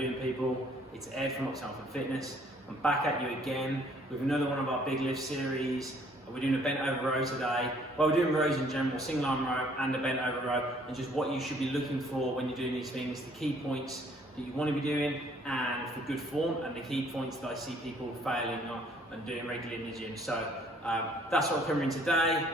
doing, people? It's Ed from Oxford Fitness. I'm back at you again with another one of our big lift series. We're doing a bent over row today. Well, we're doing rows in general, single arm row and a bent over row, and just what you should be looking for when you're doing these things, the key points that you want to be doing and for good form, and the key points that I see people failing on and doing regularly in the gym. So that's what I'm covering today.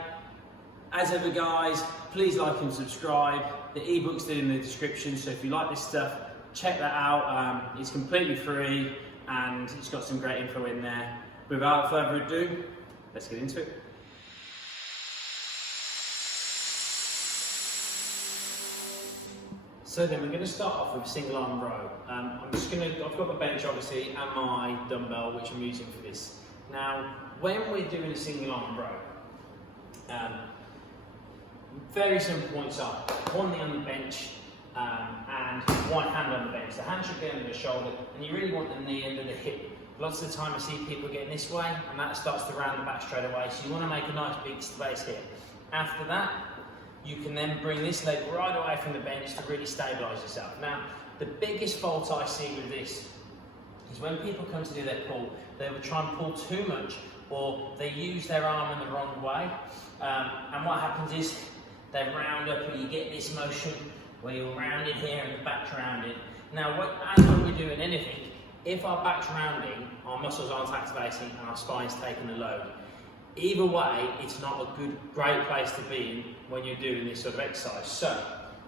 As ever, guys, please like and subscribe. The ebook's still in the description, so if you like this stuff, check that out. It's completely free and it's got some great info in there. Without further ado, let's get into it. So then we're going to start off with a single arm row. I've got my bench obviously and my dumbbell which I'm using for this. Now, when we're doing a single arm row, very simple points are one knee on the bench and one hand on the bench. The hand should be under the shoulder and you really want the knee under the hip. Lots of the time I see people getting this way and that starts to round the back straight away. So you want to make a nice big space here. After that, you can then bring this leg right away from the bench to really stabilise yourself. Now, the biggest fault I see with this is when people come to do their pull, they will try and pull too much or they use their arm in the wrong way. And what happens is they round up and you get this motion where you're rounded here and the back's rounded. Now, as when we're doing anything, if our back's rounding, our muscles aren't activating and our spine's taking the load. Either way, it's not a great place to be in when you're doing this sort of exercise. So,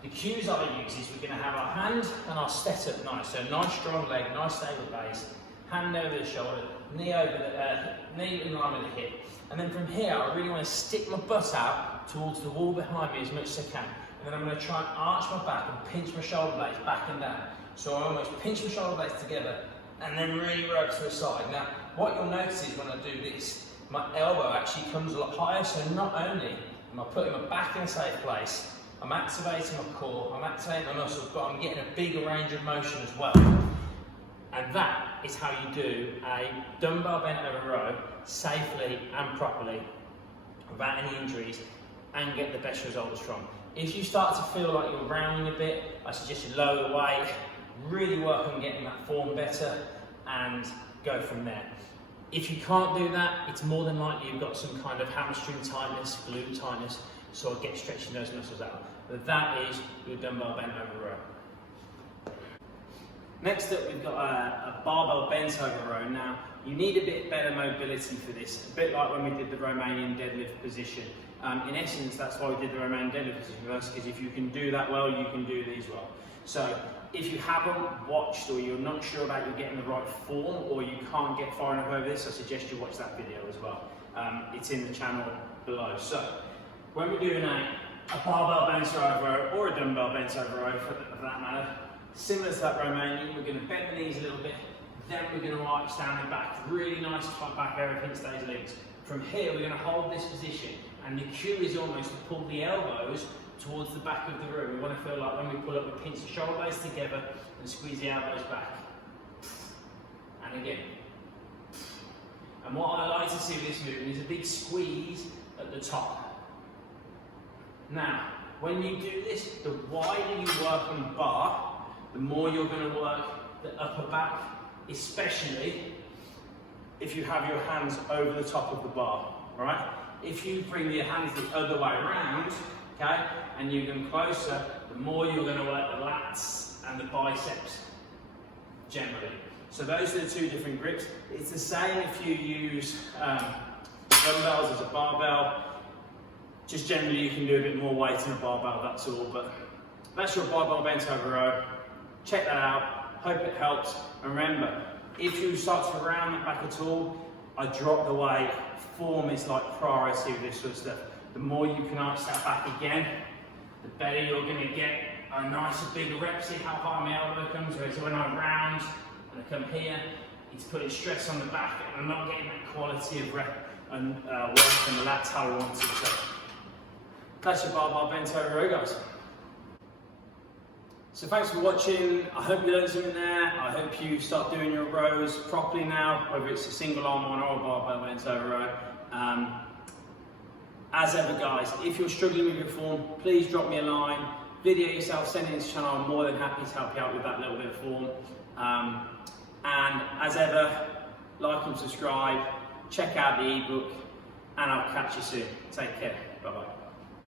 the cues I use is we're going to have our hand and our set up nice. So, nice strong leg, nice stable base, hand over the shoulder, knee in line with the hip. And then from here, I really want to stick my butt out towards the wall behind me as much as I can. And then I'm going to try and arch my back and pinch my shoulder blades back and down. So I almost pinch my shoulder blades together and then really rotate to the side. Now, what you'll notice is when I do this, my elbow actually comes a lot higher, so not only am I putting my back in a safe place, I'm activating my core, I'm activating my muscles, but I'm getting a bigger range of motion as well. And that is how you do a dumbbell bent over row safely and properly without any injuries and get the best results from. If you start to feel like you're rounding a bit, I suggest you lower the weight, really work on getting that form better and go from there. If you can't do that, it's more than likely you've got some kind of hamstring tightness, glute tightness, so get stretching those muscles out. But that is your dumbbell bent over row. Next up, we've got a barbell bent over row. Now, you need a bit better mobility for this, a bit like when we did the Romanian deadlift position. In essence, that's why we did the Romanian deadlift position first, because if you can do that well, you can do these well. So, if you haven't watched or you're not sure about you getting the right form or you can't get far enough over this, I suggest you watch that video as well. It's in the channel below. So, when we're doing a barbell bent over row or a dumbbell bent over row for that matter, similar to that Romanian, we're going to bend the knees a little bit, then we're going to arch down the back, really nice tight back, everything stays linked. From here, we're going to hold this position, and the cue is almost to pull the elbows towards the back of the room. We want to feel like when we pull up, we pinch the shoulder blades together and squeeze the elbows back. And again. And what I like to see with this movement is a big squeeze at the top. Now, when you do this, the wider you work on the bar, the more you're going to work the upper back, especially if you have your hands over the top of the bar, right? If you bring your hands the other way around, okay, and you come closer, the more you're going to work the lats and the biceps, generally. So those are the two different grips. It's the same if you use dumbbells as a barbell. Just generally you can do a bit more weight in a barbell, that's all. But that's your barbell bent over row. Check that out, hope it helps. And remember, if you start to round that back at all, I drop the weight. Form is like priority with this sort of stuff. The more you can arch that back again, the better you're going to get a nicer bigger rep. See how high my elbow comes, whereas when I round and I come here, it's putting stress on the back and I'm not getting that quality of rep and work from the lats how I want to. So that's your barbell bent over row, guys. So thanks for watching. I hope you learned something there. I hope you start doing your rows properly now, whether it's a single arm one or a barbell bent over row. As ever, guys, if you're struggling with your form, please drop me a line, video yourself, send it into the channel. I'm more than happy to help you out with that little bit of form. And as ever, like and subscribe, check out the ebook, and I'll catch you soon. Take care. Bye bye.